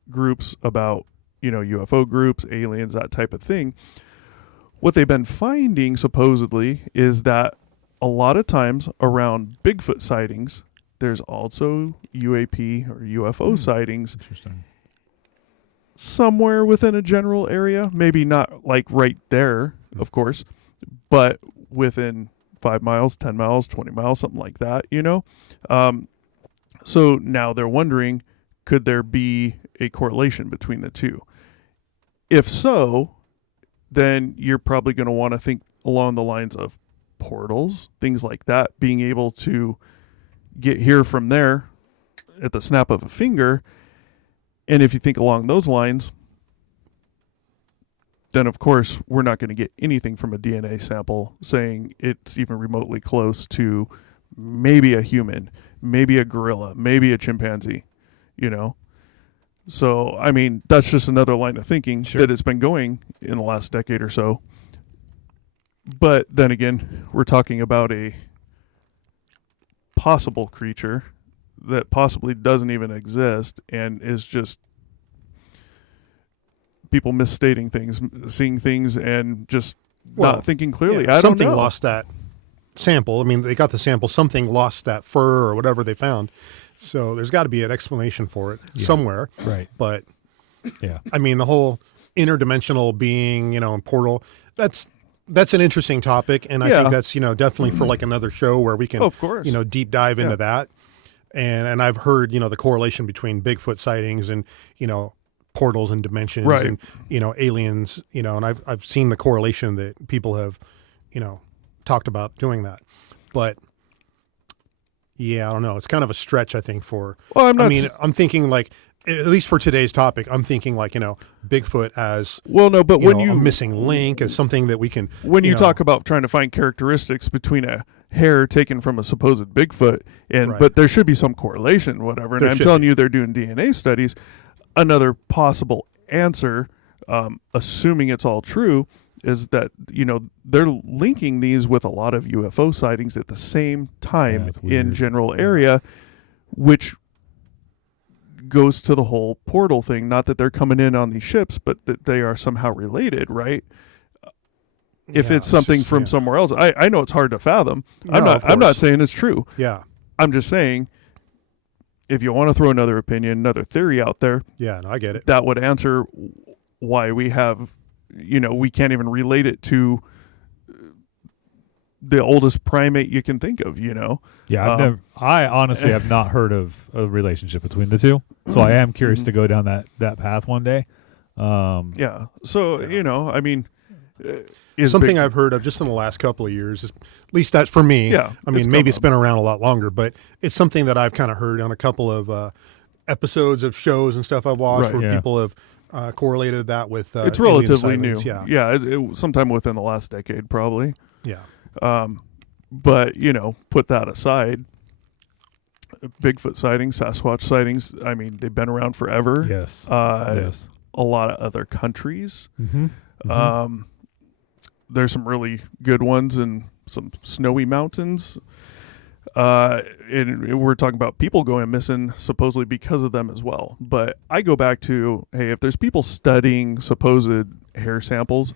groups about, UFO groups, aliens, that type of thing. What they've been finding supposedly is that a lot of times around Bigfoot sightings, there's also UAP or UFO sightings Interesting. somewhere within a general area. Maybe not like right there, of course, but within 5 miles, 10 miles, 20 miles, something like that, So now they're wondering, could there be a correlation between the two? If so, then you're probably going to want to think along the lines of portals, things like that, being able to get here from there at the snap of a finger. And if you think along those lines, then of course we're not going to get anything from a DNA sample saying it's even remotely close to maybe a human, maybe a gorilla, maybe a chimpanzee, So, I mean, that's just another line of thinking that it's been going in the last decade or so. But then again, we're talking about a possible creature that possibly doesn't even exist and is just people misstating things, seeing things, and just not thinking clearly. I don't know. Something lost that sample. I mean, they got the sample. Something lost that fur or whatever they found. So there's got to be an explanation for it somewhere. Right. But, yeah, I mean, the whole interdimensional being, and portal, that's an interesting topic, and I think that's, definitely for like another show where we can, of course, deep dive into that. And I've heard, the correlation between Bigfoot sightings and, portals and dimensions and, aliens, and I've seen the correlation that people have, talked about doing that. But yeah, I don't know. It's kind of a stretch, I think, I'm thinking like, at least for today's topic, I'm thinking like, Bigfoot as when a missing link, as something that we can. When you talk about trying to find characteristics between a hair taken from a supposed Bigfoot, but there should be some correlation, whatever. And I'm telling you, they're doing DNA studies. Another possible answer, assuming it's all true, is that they're linking these with a lot of UFO sightings at the same time in general area, which goes to the whole portal thing. Not that they're coming in on these ships, but that they are somehow related, right? If it's something from somewhere else, I know it's hard to fathom. I'm not saying it's true. Yeah, I'm just saying, if you want to throw another opinion, another theory out there, I get it. That would answer why we have, we can't even relate it to the oldest primate you can think of, Yeah, I honestly have not heard of a relationship between the two, so I am curious to go down that path one day. So, I mean, something I've heard of just in the last couple of years, at least that's for me. Yeah, I mean, maybe it's been around a lot longer, but it's something that I've kind of heard on a couple of episodes of shows and stuff I've watched where people have correlated that with it's relatively new. Yeah, it sometime within the last decade, probably. Yeah. But, put that aside, Bigfoot sightings, Sasquatch sightings, I mean, they've been around forever. Yes. Yes. A lot of other countries. Mm-hmm. Mm-hmm. There's some really good ones in some snowy mountains. And we're talking about people going missing supposedly because of them as well. But I go back to, hey, if there's people studying supposed hair samples,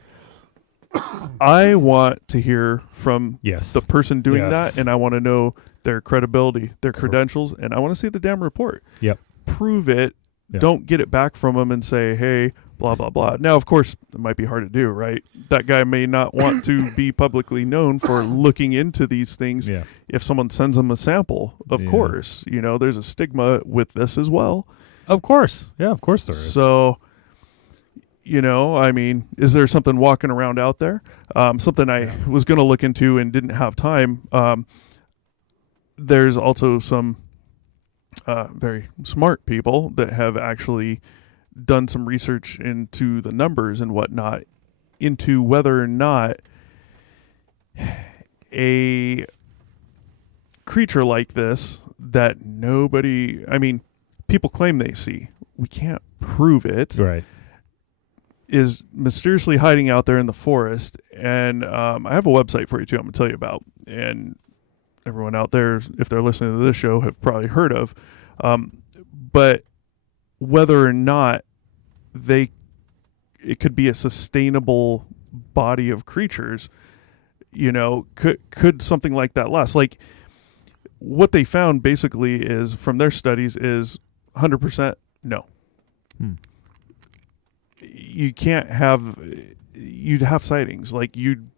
I want to hear from the person doing that, and I want to know their credibility, their credentials, and I want to see the damn report. Yep. Prove it. Yep. Don't get it back from them and say, hey, blah, blah, blah. Now, of course, it might be hard to do, right? That guy may not want to be publicly known for looking into these things. Yeah. If someone sends them a sample, of course. There's a stigma with this as well. Of course. Yeah, of course there is. So, I mean, is there something walking around out there? Something I was going to look into and didn't have time. There's also some very smart people that have actually done some research into the numbers and whatnot, into whether or not a creature like this that nobody, I mean, people claim they see, we can't prove it, Right. is mysteriously hiding out there in the forest. And I have a website for you too, I'm going to tell you about. And everyone out there, if they're listening to this show, have probably heard of. But whether or not it could be a sustainable body of creatures, could something like that last? Like, what they found basically is, from their studies, is 100% no. You can't have, you'd have sightings. Like, you'd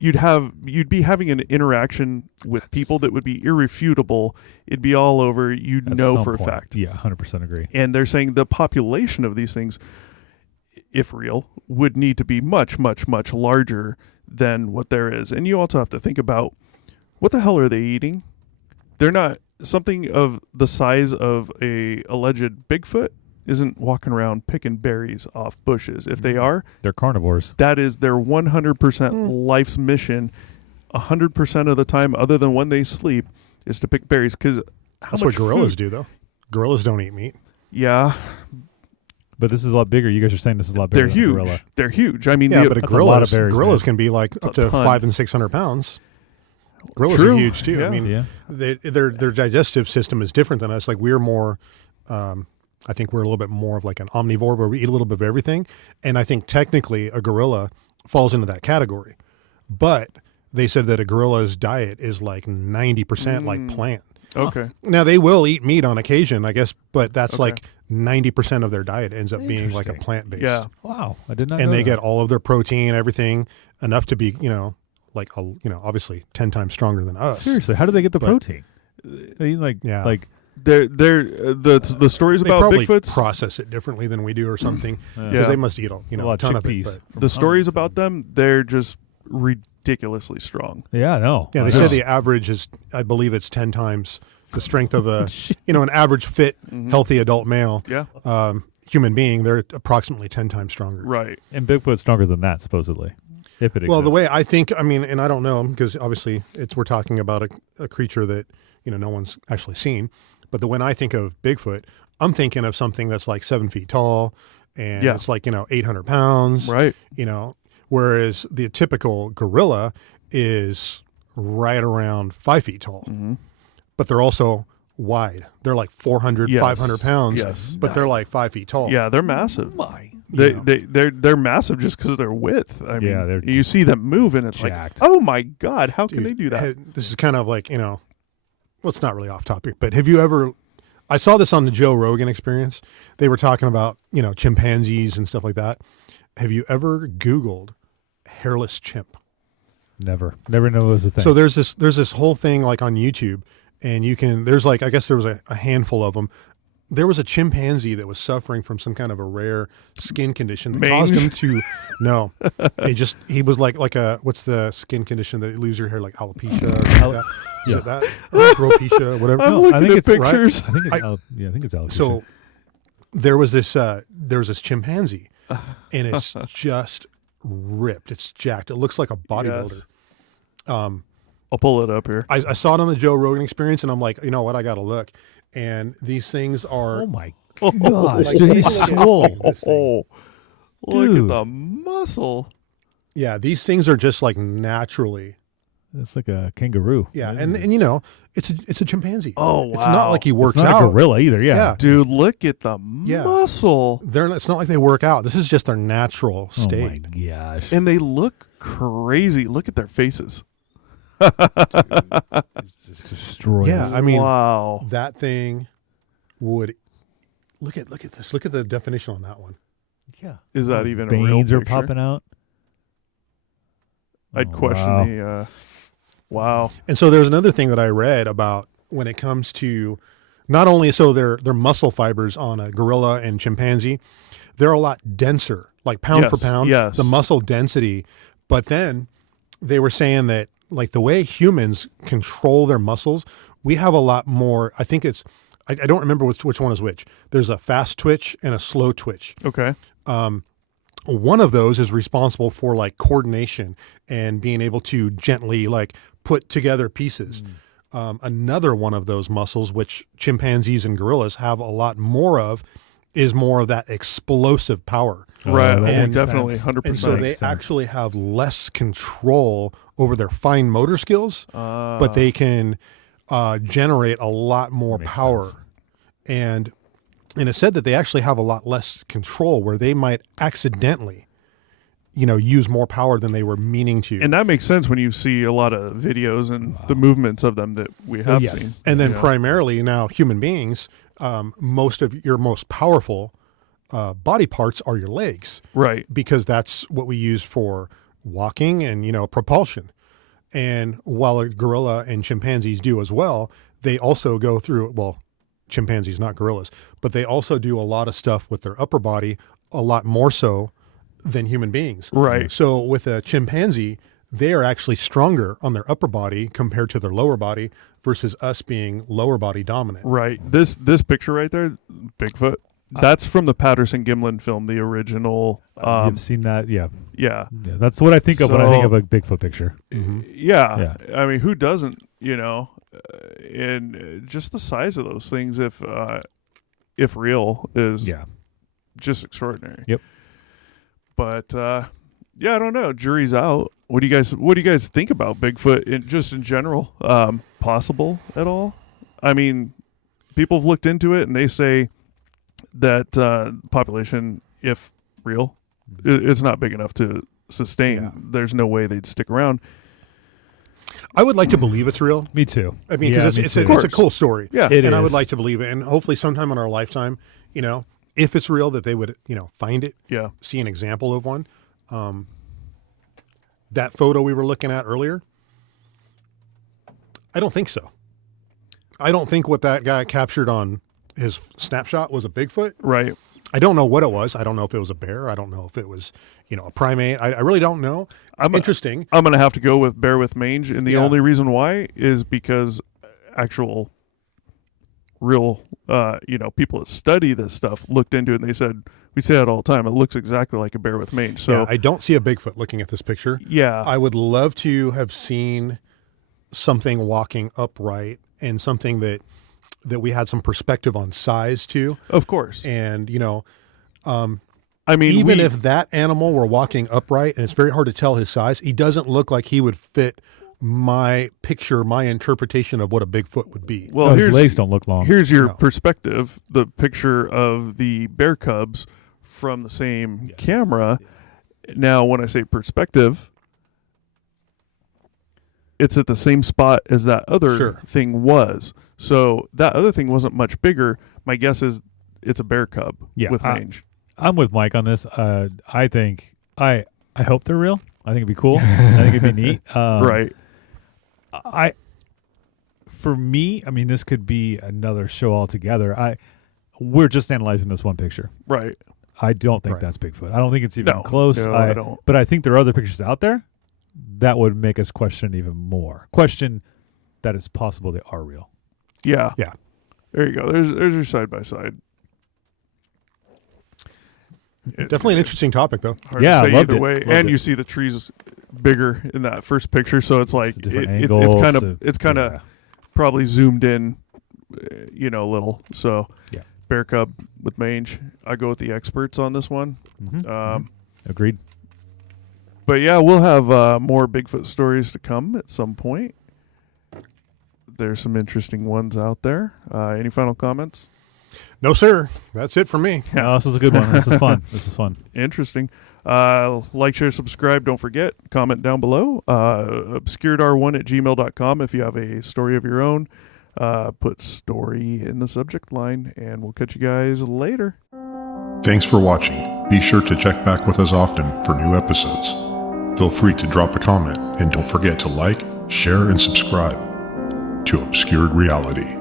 be having an interaction with people that would be irrefutable. It'd be all over. You'd know for a fact. Yeah, 100% agree. And they're saying the population of these things, if real, would need to be much, much, much larger than what there is. And you also have to think about, what the hell are they eating? They're not, something of the size of a alleged Bigfoot isn't walking around picking berries off bushes. If they are, They're carnivores. that is their 100% life's mission. 100% of the time, other than when they sleep, is to pick berries. Because That's what gorillas do, though. Gorillas don't eat meat. Yeah, But this is a lot bigger. You guys are saying this is a lot bigger they're than a huge. gorilla. They're huge. I mean, Yeah, but that's a lot of berries, gorillas man. can be like That's up a to ton. 500 and 600 pounds. Gorillas True. are huge too. Yeah. I mean, Yeah. their digestive system is different than us. Like, we're more, I think we're a little bit more of like an omnivore, where we eat a little bit of everything. And I think technically a gorilla falls into that category. But they said that a gorilla's diet is like 90% like plant. Okay. Now, they will eat meat on occasion, I guess, but that's Okay. like 90% of their diet ends up being like a Interesting. plant-based. Yeah. Wow. I did not And know they that. get all of their protein, everything, enough to be, like, obviously 10 times stronger than us. Seriously, how do they get the But- protein? They eat like, Yeah. like The stories They about probably Bigfoots, process it differently than we do or something, because Yeah. they must eat a a lot of ton of it. chickpeas. But from the stories hummus about them, they're just ridiculously strong. Yeah, I know. yeah, I they know. said the average is, I believe it's 10 times the strength of an average fit, healthy adult male Yeah. human being. They're approximately 10 times stronger. Right. And Bigfoot's stronger than that, supposedly. If it exists. Well, the way I think, I mean, and I don't know, because obviously we're talking about a creature that, no one's actually seen. But when I think of Bigfoot, I'm thinking of something that's like 7 feet tall, and Yeah. it's like, 800 pounds, Right. whereas the typical gorilla is right around 5 feet tall. Mm-hmm. But they're also wide. They're like 400, Yes. 500 pounds, Yes. but they're like 5 feet tall. Yeah, they're massive. my. They're massive just because of their width. I mean, Yeah, they're you see them move, and it's jacked. like, oh my god, how can Dude, they do that? This is kind of like, well, it's not really off topic, but have you ever, I saw this on the Joe Rogan Experience. They were talking about, chimpanzees and stuff like that. Have you ever Googled hairless chimp? Never knew it was a thing. So there's this whole thing like on YouTube, and there's like, I guess there was a handful of them. There was a chimpanzee that was suffering from some kind of a rare skin condition that caused him to, no, he was like a, what's the skin condition that you lose your hair, like alopecia? Or something like that? Is it that? Alopecia, whatever. I'm No, looking I think at it's pictures. I think it's I- I think it's alopecia. So there was this chimpanzee, and it's just ripped. It's jacked. It looks like a bodybuilder. I'll pull it up here. I saw it on the Joe Rogan Experience, and I'm like, you know what? I got to look. And these things are. oh my gosh, dude, he's swole. This thing. Look at Dude. the muscle. Yeah, these things are just like naturally. It's like a kangaroo. Yeah, and it's a chimpanzee. Oh, It's not wow. like he It's works not out. a gorilla either. Yeah. Yeah. Dude, look at the Yeah. muscle. It's not like they work out. This is just their natural Oh my state. gosh. And they look crazy. Look at their faces. Just destroys. Yeah, I mean, wow. that thing would look at this. Look at the definition on that one. Yeah. Is that even a real Veins are picture? popping out. I'd Oh, question wow. the. Wow. And so there's another thing that I read about when it comes to not only their muscle fibers on a gorilla and chimpanzee, they're a lot denser, like pound for Yes, pound, yes. the muscle density. But then they were saying that like the way humans control their muscles, we have a lot more. I think it's I don't remember which one is which. There's a fast twitch and a slow twitch. Okay. One of those is responsible for like coordination and being able to gently like put together pieces. Another one of those muscles, which chimpanzees and gorillas have a lot more of, is more of that explosive power. Right. that Definitely. makes sense. 100%. And so they Makes sense. actually have less control over their fine motor skills, but they can generate a lot more Makes power. sense. And it's said that they actually have a lot less control, where they might accidentally, use more power than they were meaning to. And that makes sense when you see a lot of videos and the movements of them that we have yes. seen. And then primarily now human beings, most of your most powerful body parts are your legs, Right. because that's what we use for walking and, propulsion. And while a gorilla and chimpanzees do as well, they also go through, well, chimpanzees, not gorillas, but they also do a lot of stuff with their upper body, a lot more so than human beings. Right. So with a chimpanzee, they are actually stronger on their upper body compared to their lower body versus us being lower body dominant. Right. This picture right there, Bigfoot, that's from the Patterson-Gimlin film, the original. You've seen that? Yeah. Yeah. Yeah. That's what I think of when I think So- of a Bigfoot picture. Yeah. I mean, who doesn't, and just the size of those things, if real, is Yeah. just extraordinary. Yep. But I don't know. Jury's out. What do you guys think about Bigfoot in general? Possible at all? I mean, people have looked into it and they say that population, if real, it's not big enough to sustain. Yeah. There's no way they'd stick around. I would like to believe it's real. Me too. I mean, Yeah, because me it's too. a cool story. Yeah. It and I would is. like to believe it. And hopefully sometime in our lifetime, if it's real, that they would, find it, Yeah. see an example of one. That photo we were looking at earlier, I don't think so. I don't think what that guy captured on his snapshot was a Bigfoot. Right. I don't know what it was. I don't know if it was a bear. I don't know if it was, a primate. I really don't know. Interesting. I'm going to have to go with bear with mange. And the Yeah. only reason why is because actual real, people that study this stuff looked into it and they said, we say it all the time, it looks exactly like a bear with mange. So Yeah, I don't see a Bigfoot looking at this picture. yeah, I would love to have seen something walking upright and something that we had some perspective on size too. of course. And, I mean, even if that animal were walking upright, and it's very hard to tell his size, he doesn't look like he would fit my picture, my interpretation of what a Bigfoot would be. well, No, his here's, legs don't look long. here's your No. perspective, the picture of the bear cubs from the same camera. Now, when I say perspective, it's at the same spot as that other Sure. thing was. So that other thing wasn't much bigger. My guess is it's a bear cub Yeah, with mange. I'm with Mike on this. I think I hope they're real. I think it'd be cool. I think it'd be neat. Right. For me, I mean, this could be another show altogether. We're just analyzing this one picture. Right. I don't think Right. that's Bigfoot. I don't think it's even No. close. No, I don't. But I think there are other pictures out there that would make us question even more. Question that it's possible they are real. Yeah. Yeah. There you go. There's your side by side. Definitely an interesting topic, though. Hard Yeah, to say loved either it. way. Loved And it. you see the trees bigger in that first picture, so it's like a different it's angle. kind of yeah. probably zoomed in, a little. So Yeah. bear cub with mange. I go with the experts on this one. Mhm. Agreed. But yeah, we'll have more Bigfoot stories to come at some point. There's some interesting ones out there. Any final comments? No, sir. That's it for me. No, this was a good one. This is fun. This is fun. Interesting. Like, share, subscribe. Don't forget. Comment down below. obscuredr1@gmail.com if you have a story of your own. Put story in the subject line, and we'll catch you guys later. Thanks for watching. Be sure to check back with us often for new episodes. Feel free to drop a comment, and don't forget to like, share, and subscribe to Obscured Reality.